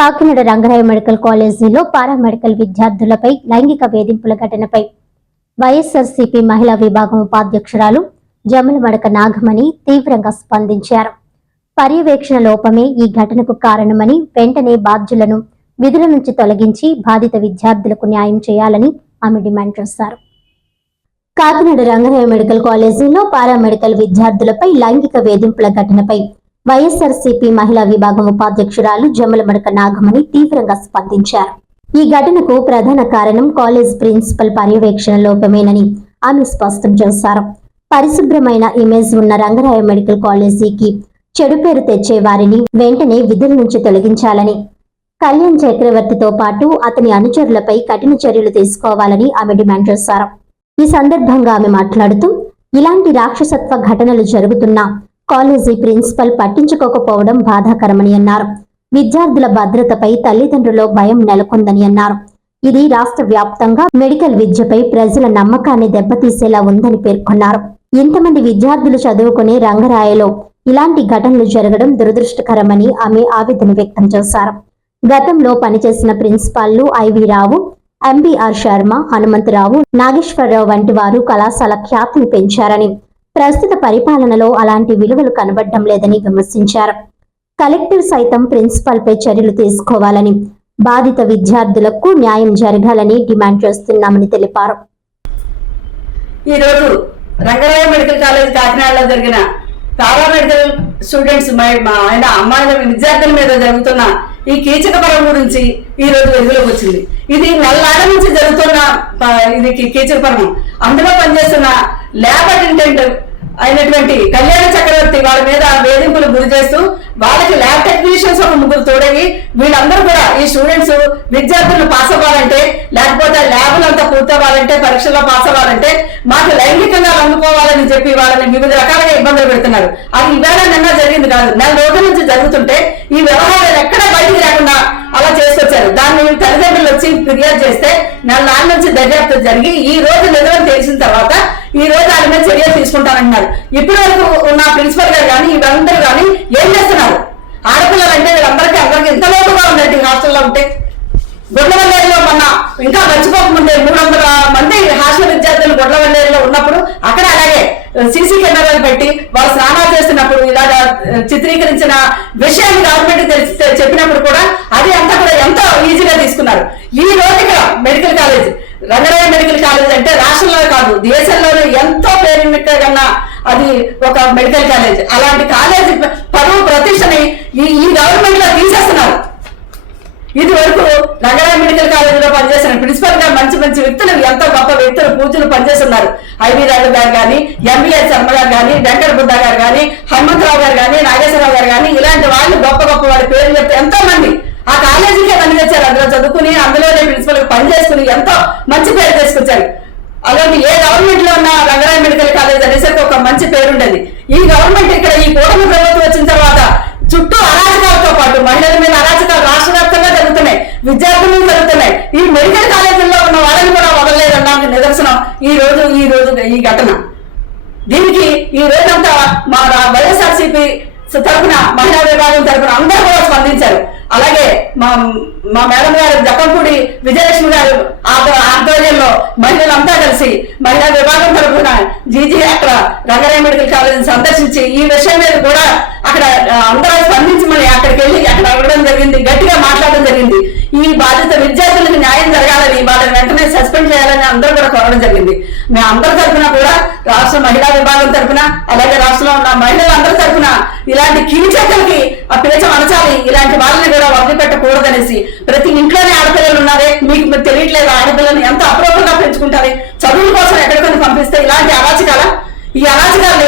Kakinada Rangaraya medical కాలేజీలో paramedical విద్యార్థులపై లైంగిక వేధింపుల ఘటనపై వైఎస్ఆర్సీపీ మహిళా విభాగం ఉపాధ్యక్షురాలు జమలమడక నాగమణి తీవ్రంగా స్పందించారు. పర్యవేక్షణ లోపమే ఈ ఘటనకు కారణమని వెంటనే బాధ్యులను విధుల నుంచి తొలగించి బాధిత విద్యార్థులకు న్యాయం చేయాలని ఆమె డిమాండ్ చేశారు. కాకినాడ రంగరాయ మెడికల్ కాలేజీలో పారామెడికల్ విద్యార్థులపై లైంగిక వేధింపుల ఘటనపై వైఎస్ఆర్సీపీ మహిళా విభాగం ఉపాధ్యక్షురాలు జమలమడక నాగమణి తీవ్రంగా స్పందించారు. ఈ ఘటనకు ప్రధాన కారణం కాలేజ్ ప్రిన్సిపల్ పర్యవేక్షణ లోపమేనని ఆమె స్పష్టం చేశారు. పరిశుభ్రమైన ఇమేజ్ ఉన్న రంగరాయ మెడికల్ కాలేజీకి చెడు పేరు తెచ్చే వారిని వెంటనే విధుల నుంచి తొలగించాలని కళ్యాణ్ చక్రవర్తితో పాటు అతని అనుచరులపై కఠిన చర్యలు తీసుకోవాలని ఆమె డిమాండ్ చేశారు. ఈ సందర్భంగా ఆమె మాట్లాడుతూ ఇలాంటి రాక్షసత్వ ఘటనలు జరుగుతున్నా కాలేజీ ప్రిన్సిపల్ పట్టించుకోకపోవడం బాధాకరమని అన్నారు. విద్యార్థుల భద్రతపై తల్లిదండ్రుల్లో భయం నెలకొందని అన్నారు. ఇది రాష్ట్ర వ్యాప్తంగా మెడికల్ విద్యపై ప్రజల నమ్మకాన్ని దెబ్బతీసేలా ఉందని పేర్కొన్నారు. ఇంతమంది విద్యార్థులు చదువుకునే రంగరాయలో ఇలాంటి ఘటనలు జరగడం దురదృష్టకరమని ఆమె ఆవేదన వ్యక్తం చేశారు. గతంలో పనిచేసిన ప్రిన్సిపాల్లు I V Rao MBR Sharma Hanumantha Rao Nageswara Rao వంటి వారు కళాశాల ఖ్యాతిని పెంచారని ప్రస్తుత పరిపాలనలో అలాంటి విలువలు కనబడడం లేదని విమర్శించారు. కలెక్టర్ సైతం ప్రిన్సిపాల్ పై చర్యలు తీసుకోవాలని బాధిత విద్యార్థులకు న్యాయం జరగాలని డిమాండ్ చేస్తున్నామని తెలిపారు. ఈరోజు రంగరాయ మెడికల్ కాలేజ్ కాకినాడలో జరిగిన పారామెడికల్ స్టూడెంట్స్ మా ఆయన అమ్మాయిల విద్యార్థుల మీద జరుగుతున్న ఈ కీచక పరం గురించి ఈ రోజు వెలుగులోకి వచ్చింది. ఇది నెలనాడ నుంచి జరుగుతున్న ఇది కీ- కీచక అందులో పనిచేస్తున్న ల్యాబ్ అటెండెంట్ అయినటువంటి కళ్యాణ చక్రవర్తి వాళ్ళ మీద వేధింపులు గురి చేస్తూ వాళ్ళకి ల్యాబ్ టెక్నీషియన్స్ ఒక ముగ్గురు తోడగి వీళ్ళందరూ కూడా ఈ స్టూడెంట్స్ విద్యార్థులను పాస్ అవ్వాలంటే లేకపోతే ల్యాబ్లు అంతా పూర్తవ్వాలంటే పరీక్షల్లో పాస్ అవ్వాలంటే మాకు లైంగికంగా అందుకోవాలని చెప్పి వాళ్ళని వివిధ రకాలుగా ఇబ్బందులు పెడుతున్నారు. అది ఇవాళ నిన్న జరిగింది కాదు. నెల రోజుల నుంచి జరుగుతుంటే ఈ వ్యవహారాలు ఎక్కడ వచ్చి ఫిర్యాదు చేస్తే నా నాళ్ళ నుంచి దర్యాప్తు జరిగి ఈ రోజు నిజమని తెలిసిన తర్వాత ఈ రోజు ఆయన మీద చర్యలు తీసుకుంటానంటున్నారు ఇప్పటి వరకు ఉన్న ప్రిన్సిపల్ గారు కానీ వీళ్ళందరూ కానీ ఏం చేస్తున్నారు? ఆడపిల్లలు అంటే వీళ్ళందరికీ అందరికీ ఎంత లోటుగా ఉందండి హాస్టల్లో ఉంటే? గొడ్లవల్లేరులో మొన్న ఇంకా మర్చిపోకముందే మూడు వందల మంది హాస్టల్ విద్యార్థులు గొడ్లవల్లేరులో ఉన్నప్పుడు అక్కడ అలాగే సీసీ కెమెరాలు పెట్టి వాళ్ళు స్నానం చిత్రీకరించిన విషయం గవర్నమెంట్ తెలిసి చెప్పినప్పుడు కూడా అది అంతా కూడా ఎంతో ఈజీగా తీసుకున్నారు. ఈ రోజు medical college Rangaraya medical college అంటే రాష్ట్రంలో కాదు దేశంలోనే ఎంతో పేరున్న అది ఒక మెడికల్ కాలేజ్ అలాంటి కాలేజ్ పరువు ప్రతిష్టని ఈ ఈ గవర్నమెంట్లో ఇది వరకు నగర మెడికల్ కాలేజీలో పనిచేసిన ప్రిన్సిపల్గా మంచి మంచి వ్యక్తులు ఎంతో గొప్ప వ్యక్తులు పూజలు పనిచేస్తున్నారు. ఐవి రాజు గారు కానీ ఎంబీఎస్ శర్మ గారు కానీ వెంకట బుద్ధ గారు కానీ హనుమంతరావు గారు కానీ నాగేశ్వరరావు గారు కానీ ఇలాంటి వాళ్ళు గొప్ప గొప్ప వాళ్ళ పేర్లు చెప్తే ఎంతో మంది ఆ కాలేజీకే పనిచేశారు అందులో చదువుకుని అందులోనే ప్రిన్సిపల్ పని చేసుకుని ఎంతో మంచి పేరు తీసుకొచ్చారు. అలాంటి ఏ గవర్నమెంట్లో ఉన్న రంగరాయ మెడికల్ కాలేజ్ అనేసరికి ఒక మంచి పేరు ఉండేది ఈ గవర్నమెంట్ ఇక్కడ ఈ కూటమి ప్రభుత్వం వచ్చిన తర్వాత చుట్టూ అరాచకాలతో పాటు మహిళల మీద అరాచకాలు రాష్ట్ర వ్యాప్తంగా జరుగుతున్నాయి విద్యార్థుల మీద జరుగుతున్నాయి ఈ మెడికల్ కాలేజీల్లో ఉన్న వాళ్ళని కూడా వదలలేదన్నానికి నిదర్శనం ఈ రోజు ఈ ఘటన. దీనికి ఈ రోజంతా మా వైఎస్ఆర్సీపీ తరఫున మహిళా విభాగం తరఫున అందరూ కూడా స్పందించారు. అలాగే మా మా మేడం గారు జప్పంపూడి విజయలక్ష్మి గారు ఆధ్వర్యంలో మహిళలంతా కలిసి మహిళా విభాగం తరఫున జీజీ అక్కడ రంగారాయ మెడికల్ కాలేజీని సందర్శించి ఈ విషయం మీద కూడా అక్కడ అందరూ స్పందించి మళ్ళీ అక్కడికి వెళ్ళి అక్కడ అడగడం జరిగింది గట్టిగా మాట్లాడడం జరిగింది. ఈ బాధిత విద్యార్థులకు న్యాయం జరగాలని వాళ్ళని వెంటనే సస్పెండ్ చేయాలని అందరూ కూడా కోరడం జరిగింది. మేము అందరి తరఫున కూడా రాష్ట్ర మహిళా విభాగం తరఫున అలాగే రాష్ట్రంలో ఉన్న మహిళలందరి తరఫున ఇలాంటి కిరిచక్కలకి ఆ పిలిచం అనచాలి ఇలాంటి వాళ్ళని కూడా వదిలిపెట్టకూడదనేసి ప్రతి ఇంట్లోనే ఆడపిల్లలు ఉన్నారే మీకు తెలియట్లేదు ఆడపిల్లల్ని ఎంత అప్రూపంగా పెంచుకుంటారే? చదువుల కోసం ఎక్కడికొని పంపిస్తే ఇలాంటి అరాచకాల ఈ అరాచకాలని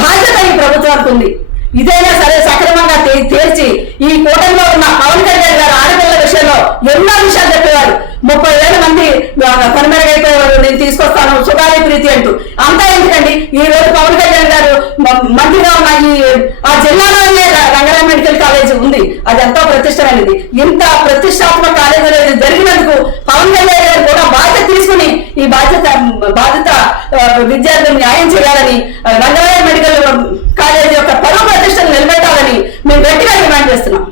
బాధ్యత ఈ ప్రభుత్వానికి ఉంది. ఇదైనా సరే సక్రమంగా తీర్చి ఈ కూటమిలో ఉన్న పవన్ కళ్యాణ్ గారు ఆడపిల్లల విషయంలో ఎన్నో విషయాలు చెప్పేవారు. ముప్పై వేల మంది కనుమరుగైపోయేవారు నేను తీసుకొస్తాను సుగాలి ప్రీతి అంటూ. అంతా ఎందుకండి? ఈ రోజు పవన్ కళ్యాణ్ గారు మంత్రిగా ఉన్న ఈ ఆ జిల్లాలోనే రంగరామ్ మెడికల్ కాలేజ్ ఉంది. అది ఎంతో ప్రతిష్టమైనది. ఇంత ప్రతిష్టాత్మక కాలేజ్ జరిగినందుకు పవన్ కళ్యాణ్ గారు కూడా బాధ్యత తీసుకుని ఈ బాధ్యత బాధ్యత విద్యార్థులు న్యాయం చేయాలని ఆ, మెడికల్ కాలేజ్ యొక్క పరువు ప్రతిష్టను నిలబెట్టాలని మేము గట్టిగా డిమాండ్ చేస్తున్నాం.